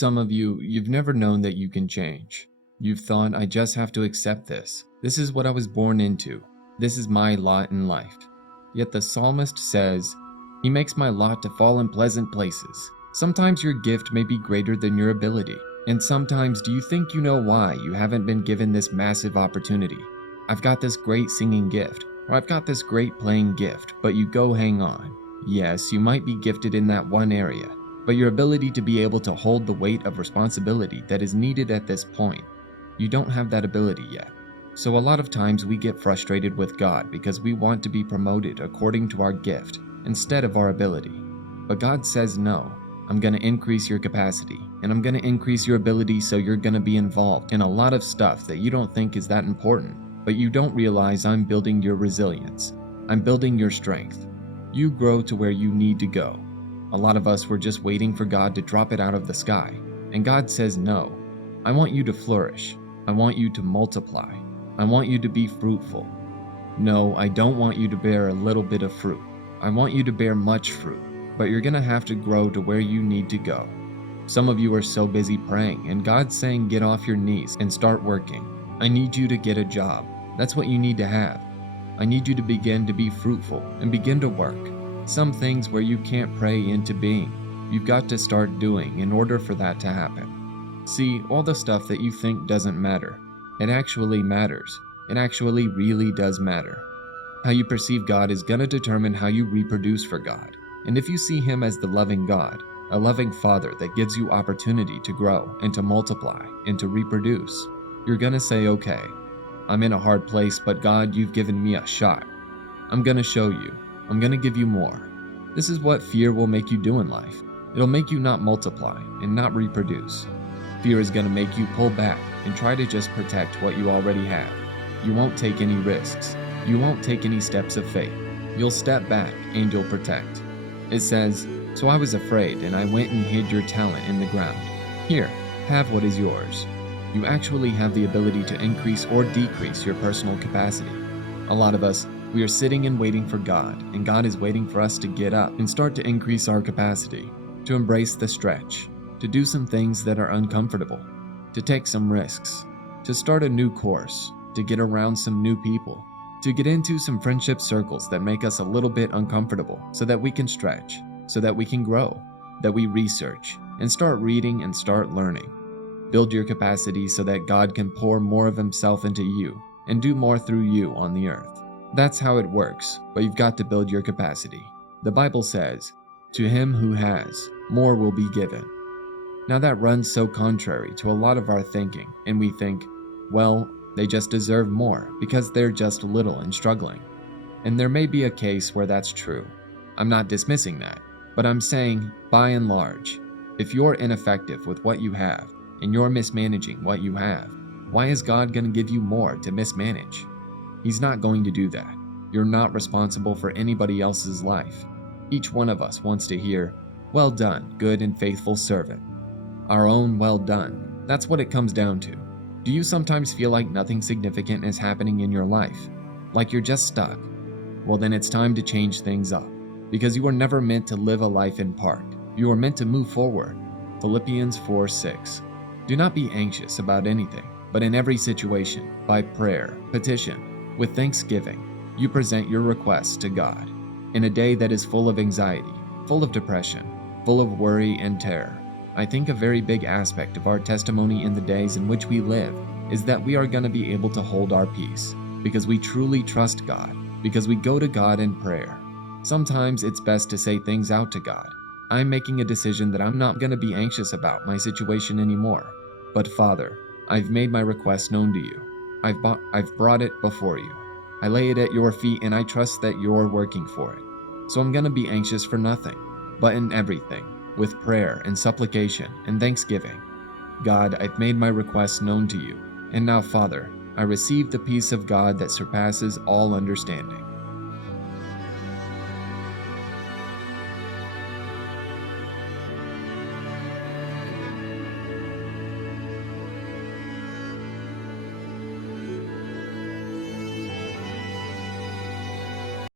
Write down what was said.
Some of you, you've never known that you can change. You've thought, I just have to accept this. This is what I was born into. This is my lot in life. Yet the psalmist says, He makes my lot to fall in pleasant places. Sometimes your gift may be greater than your ability. And sometimes do you think you know why you haven't been given this massive opportunity? I've got this great singing gift, or I've got this great playing gift, but you go hang on. Yes, you might be gifted in that one area, but your ability to be able to hold the weight of responsibility that is needed at this point, you don't have that ability yet. So a lot of times we get frustrated with God because we want to be promoted according to our gift instead of our ability. But God says no. I'm going to increase your capacity, and I'm going to increase your ability so you're going to be involved in a lot of stuff that you don't think is that important, but you don't realize I'm building your resilience. I'm building your strength. You grow to where you need to go. A lot of us were just waiting for God to drop it out of the sky, and God says no. I want you to flourish. I want you to multiply. I want you to be fruitful. No, I don't want you to bear a little bit of fruit. I want you to bear much fruit. But you're going to have to grow to where you need to go. Some of you are so busy praying, and God's saying get off your knees and start working. I need you to get a job. That's what you need to have. I need you to begin to be fruitful and begin to work. Some things where you can't pray into being, you've got to start doing in order for that to happen. See, all the stuff that you think doesn't matter, it actually matters. It actually really does matter. How you perceive God is going to determine how you reproduce for God. And if you see Him as the loving God, a loving Father that gives you opportunity to grow and to multiply and to reproduce, you're going to say, okay, I'm in a hard place, but God, you've given me a shot. I'm going to show you. I'm going to give you more. This is what fear will make you do in life. It'll make you not multiply and not reproduce. Fear is going to make you pull back and try to just protect what you already have. You won't take any risks. You won't take any steps of faith. You'll step back and you'll protect. It says, So I was afraid, and I went and hid your talent in the ground. Here, have what is yours. You actually have the ability to increase or decrease your personal capacity. A lot of us, we are sitting and waiting for God, and God is waiting for us to get up and start to increase our capacity, to embrace the stretch, to do some things that are uncomfortable, to take some risks, to start a new course, to get around some new people, to get into some friendship circles that make us a little bit uncomfortable so that we can stretch, so that we can grow, that we research and start reading and start learning. Build your capacity so that God can pour more of Himself into you and do more through you on the earth. That's how it works, but you've got to build your capacity. The Bible says, To him who has, more will be given. Now that runs so contrary to a lot of our thinking, and we think, well, they just deserve more because they're just little and struggling. And there may be a case where that's true. I'm not dismissing that, but I'm saying, by and large, if you're ineffective with what you have and you're mismanaging what you have, why is God going to give you more to mismanage? He's not going to do that. You're not responsible for anybody else's life. Each one of us wants to hear, Well done, good and faithful servant. Our own well done. That's what it comes down to. Do you sometimes feel like nothing significant is happening in your life? Like you're just stuck? Well, then it's time to change things up. Because you were never meant to live a life in part. You were meant to move forward. Philippians 4:6. Do not be anxious about anything, but in every situation, by prayer, petition, with thanksgiving, you present your requests to God. In a day that is full of anxiety, full of depression, full of worry and terror, I think a very big aspect of our testimony in the days in which we live is that we are going to be able to hold our peace because we truly trust God, because we go to God in prayer. Sometimes it's best to say things out to God. I'm making a decision that I'm not going to be anxious about my situation anymore. But Father, I've made my request known to you. I've brought it before you. I lay it at your feet and I trust that you're working for it. So I'm going to be anxious for nothing, but in everything, with prayer and supplication and thanksgiving. God, I've made my request known to you, and now, Father, I receive the peace of God that surpasses all understanding.